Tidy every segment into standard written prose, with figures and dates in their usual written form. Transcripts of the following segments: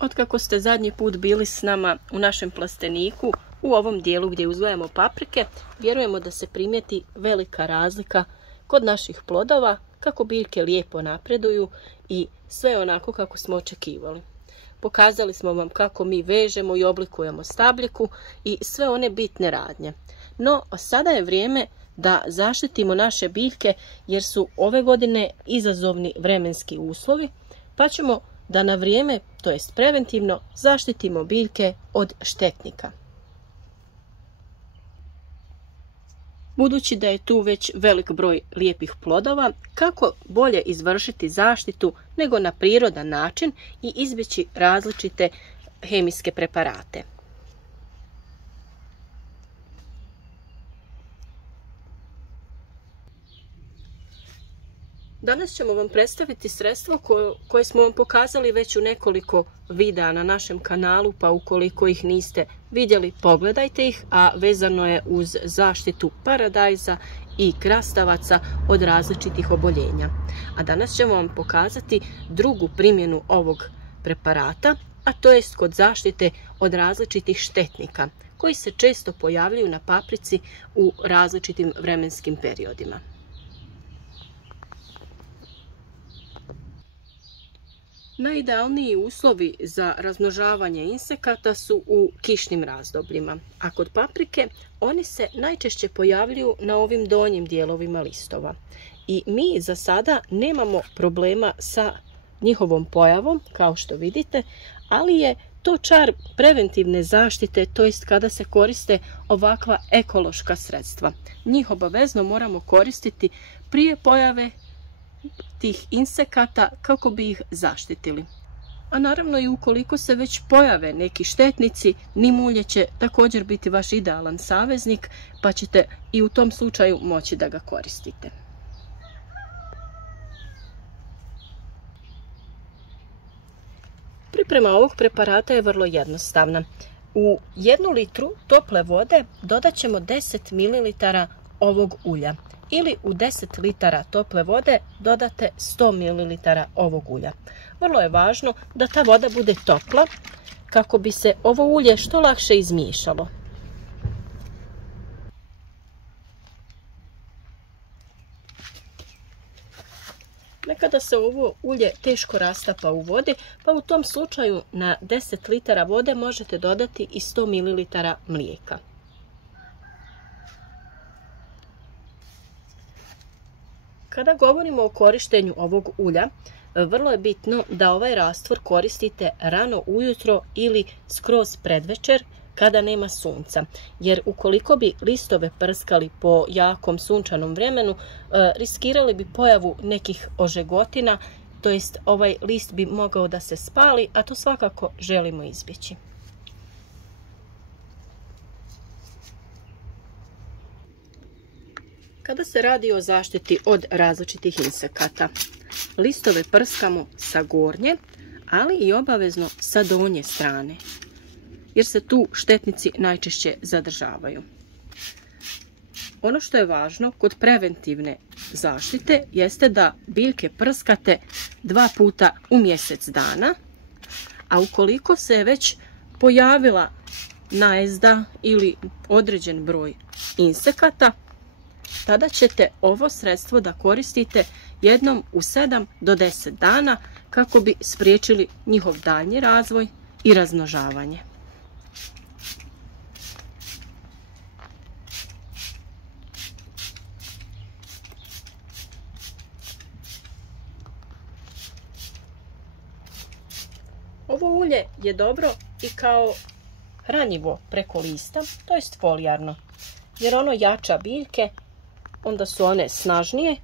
Otkako ste zadnji put bili s nama u našem plasteniku, u ovom dijelu gdje uzgajamo paprike, vjerujemo da se primijeti velika razlika kod naših plodova, kako biljke lijepo napreduju i sve onako kako smo očekivali. Pokazali smo vam kako mi vežemo i oblikujemo stabljiku i sve one bitne radnje. No, sada je vrijeme da zaštitimo naše biljke jer su ove godine izazovni vremenski uslovi, pa ćemo da na vrijeme, to jest preventivno, zaštitimo biljke od štetnika. Budući da je tu već velik broj lijepih plodova, kako bolje izvršiti zaštitu nego na prirodan način i izbjeći različite hemijske preparate. Danas ćemo vam predstaviti sredstvo koje smo vam pokazali već u nekoliko videa na našem kanalu, pa ukoliko ih niste vidjeli, pogledajte ih, a vezano je uz zaštitu paradajza i krastavaca od različitih oboljenja. A danas ćemo vam pokazati drugu primjenu ovog preparata, a to jest kod zaštite od različitih štetnika, koji se često pojavljuju na paprici u različitim vremenskim periodima. Najidealniji uslovi za razmnožavanje insekata su u kišnim razdobljima, a kod paprike oni se najčešće pojavljuju na ovim donjim dijelovima listova. I mi za sada nemamo problema sa njihovom pojavom, kao što vidite, ali je to čar preventivne zaštite, to jest kada se koriste ovakva ekološka sredstva. Njih obavezno moramo koristiti prije pojave tih insekata kako bi ih zaštitili. A naravno i ukoliko se već pojave neki štetnici, nim ulje će također biti vaš idealan saveznik, pa ćete i u tom slučaju moći da ga koristite. Priprema ovog preparata je vrlo jednostavna. U 1 litru tople vode dodat ćemo 10 ml ovog ulja. Ili u 10 litara tople vode dodate 100 ml ovog ulja. Vrlo je važno da ta voda bude topla kako bi se ovo ulje što lakše izmiješalo. Nekada se ovo ulje teško rastapa u vodi, pa u tom slučaju na 10 litara vode možete dodati i 100 ml mlijeka. Kada govorimo o korištenju ovog ulja, vrlo je bitno da ovaj rastvor koristite rano ujutro ili skroz predvečer kada nema sunca. Jer ukoliko bi listove prskali po jakom sunčanom vremenu, riskirali bi pojavu nekih ožegotina, to jest ovaj list bi mogao da se spali, a to svakako želimo izbjeći. Kada se radi o zaštiti od različitih insekata, listove prskamo sa gornje, ali i obavezno sa donje strane, jer se tu štetnici najčešće zadržavaju. Ono što je važno kod preventivne zaštite jeste da biljke prskate 2 puta u mjesec dana, a ukoliko se je već pojavila najezda ili određen broj insekata, tada ćete ovo sredstvo da koristite jednom u 7 do 10 dana kako bi spriječili njihov daljnji razvoj i razmnožavanje. Ovo ulje je dobro i kao hranjivo preko lista, to jest folijarno, jer ono jača biljke, onda su one snažnije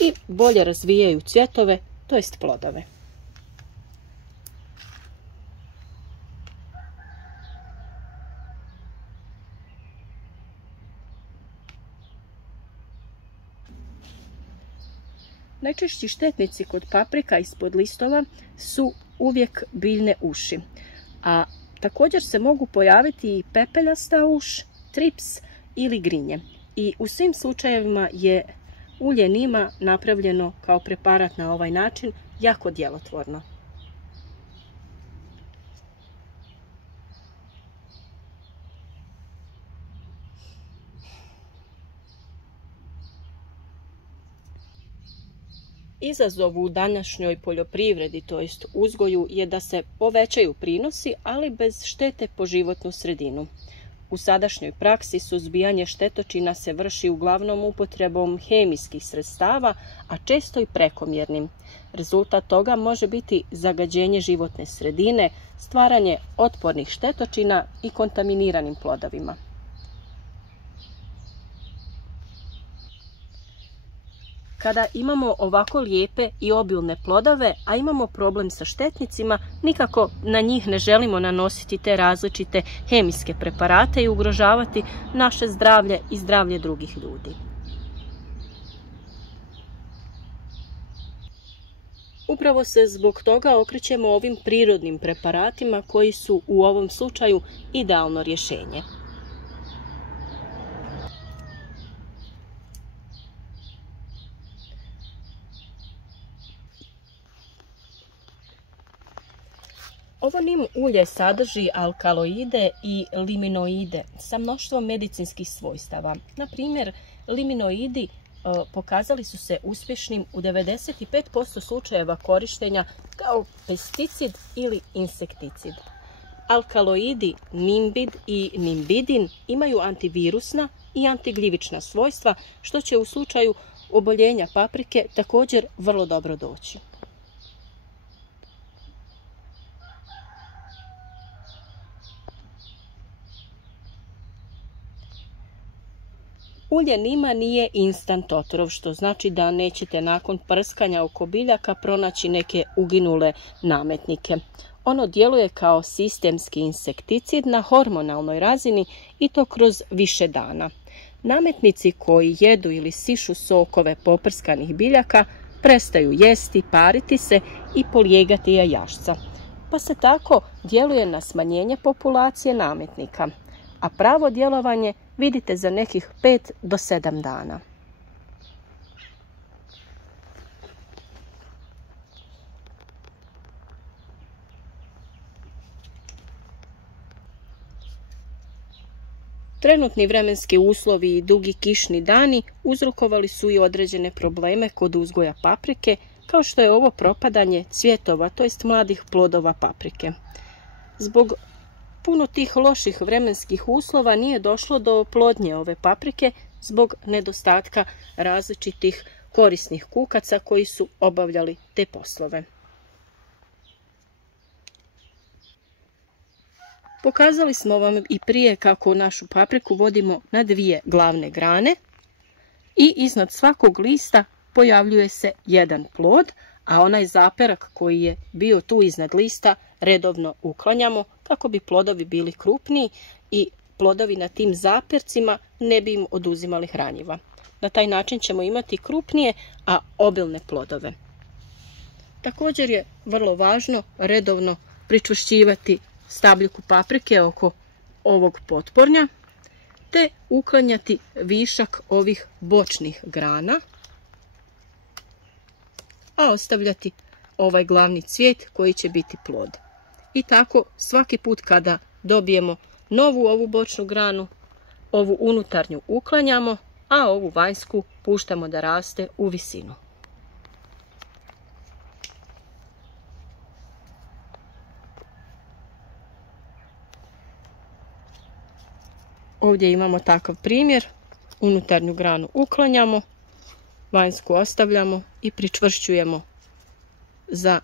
i bolje razvijaju cvjetove, to jest plodove. Najčešći štetnici kod paprika ispod listova su uvijek biljne uši, a također se mogu pojaviti i pepeljasta uš, trips ili grinje. I u svim slučajevima je ulje nima napravljeno kao preparat na ovaj način jako djelotvorno. Izazov u današnjoj poljoprivredi, to jest uzgoju, je da se povećaju prinosi, ali bez štete po životnu sredinu. U sadašnjoj praksi suzbijanje štetočina se vrši uglavnom upotrebom hemijskih sredstava, a često i prekomjernim. Rezultat toga može biti zagađenje životne sredine, stvaranje otpornih štetočina i kontaminiranim plodovima. Kada imamo ovako lijepe i obilne plodove, a imamo problem sa štetnicima, nikako na njih ne želimo nanositi te različite hemijske preparate i ugrožavati naše zdravlje i zdravlje drugih ljudi. Upravo se zbog toga okrećemo ovim prirodnim preparatima koji su u ovom slučaju idealno rješenje. Ovo nim ulje sadrži alkaloide i liminoide sa mnoštvom medicinskih svojstava. Na primjer, liminoidi pokazali su se uspješnim u 95% slučajeva korištenja kao pesticid ili insekticid. Alkaloidi nimbid i nimbidin imaju antivirusna i antigljivična svojstva, što će u slučaju oboljenja paprike također vrlo dobro doći. Ulje nima nije instant otrov, što znači da nećete nakon prskanja oko biljaka pronaći neke uginule nametnike. Ono djeluje kao sistemski insekticid na hormonalnoj razini i to kroz više dana. Nametnici koji jedu ili sišu sokove poprskanih biljaka prestaju jesti, pariti se i polijegati jajašca, pa se tako djeluje na smanjenje populacije nametnika, a pravo djelovanje vidite za nekih 5 do 7 dana. Trenutni vremenski uslovi i dugi kišni dani uzrokovali su i određene probleme kod uzgoja paprike, kao što je ovo propadanje cvjetova, to jest mladih plodova paprike. Zbog puno tih loših vremenskih uslova nije došlo do plodnje ove paprike zbog nedostatka različitih korisnih kukaca koji su obavljali te poslove. Pokazali smo vam i prije kako našu papriku vodimo na 2 glavne grane i iznad svakog lista pojavljuje se jedan plod, a onaj zaperak koji je bio tu iznad lista redovno uklanjamo kako bi plodovi bili krupniji i plodovi na tim zapercima ne bi im oduzimali hranjiva. Na taj način ćemo imati krupnije, a obilne plodove. Također je vrlo važno redovno pričvršćivati stabljiku paprike oko ovog potpornja, te uklanjati višak ovih bočnih grana, a ostavljati ovaj glavni cvijet koji će biti plod. I tako svaki put kada dobijemo novu ovu bočnu granu, ovu unutarnju uklanjamo, a ovu vanjsku puštamo da raste u visinu. Ovdje imamo takav primjer, unutarnju granu uklanjamo, vanjsku ostavljamo i pričvršćujemo za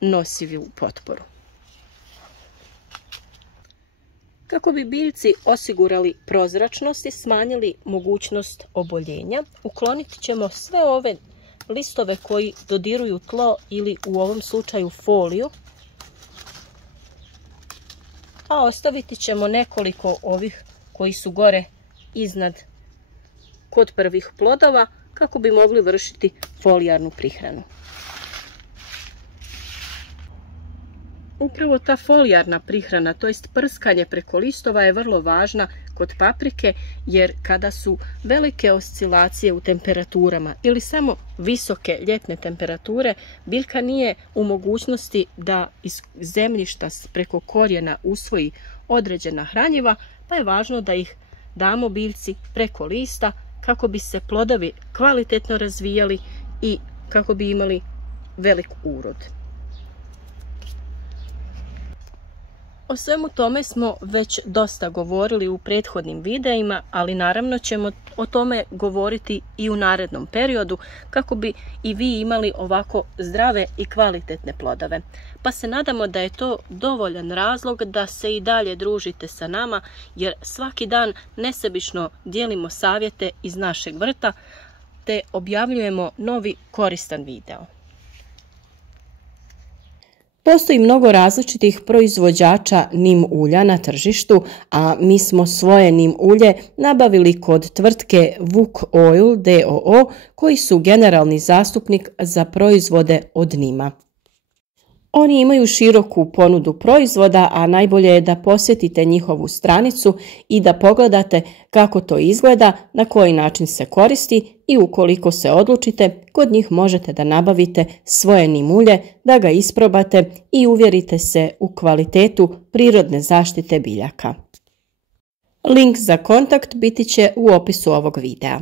nosivu potporu. Kako bi biljci osigurali prozračnost i smanjili mogućnost oboljenja, uklonit ćemo sve ove listove koji dodiruju tlo ili u ovom slučaju foliju, a ostaviti ćemo nekoliko ovih koji su gore iznad kod prvih plodova kako bi mogli vršiti folijarnu prihranu. Upravo ta folijarna prihrana, to jest prskanje preko listova, je vrlo važna kod paprike, jer kada su velike oscilacije u temperaturama ili samo visoke ljetne temperature, biljka nije u mogućnosti da iz zemljišta preko korijena usvoji određena hranjiva, pa je važno da ih damo biljci preko lista kako bi se plodovi kvalitetno razvijali i kako bi imali velik urod. O svemu tome smo već dosta govorili u prethodnim videima, ali naravno ćemo o tome govoriti i u narednom periodu kako bi i vi imali ovako zdrave i kvalitetne plodove. Pa se nadamo da je to dovoljan razlog da se i dalje družite sa nama, jer svaki dan nesebično dijelimo savjete iz našeg vrta te objavljujemo novi koristan video. Postoji mnogo različitih proizvođača nim ulja na tržištu, a mi smo svoje nim ulje nabavili kod tvrtke Vuk Oil d.o.o. koji su generalni zastupnik za proizvode od nima. Oni imaju široku ponudu proizvoda, a najbolje je da posjetite njihovu stranicu i da pogledate kako to izgleda, na koji način se koristi i ukoliko se odlučite, kod njih možete da nabavite svoje nim ulje, da ga isprobate i uvjerite se u kvalitetu prirodne zaštite biljaka. Link za kontakt biti će u opisu ovog videa.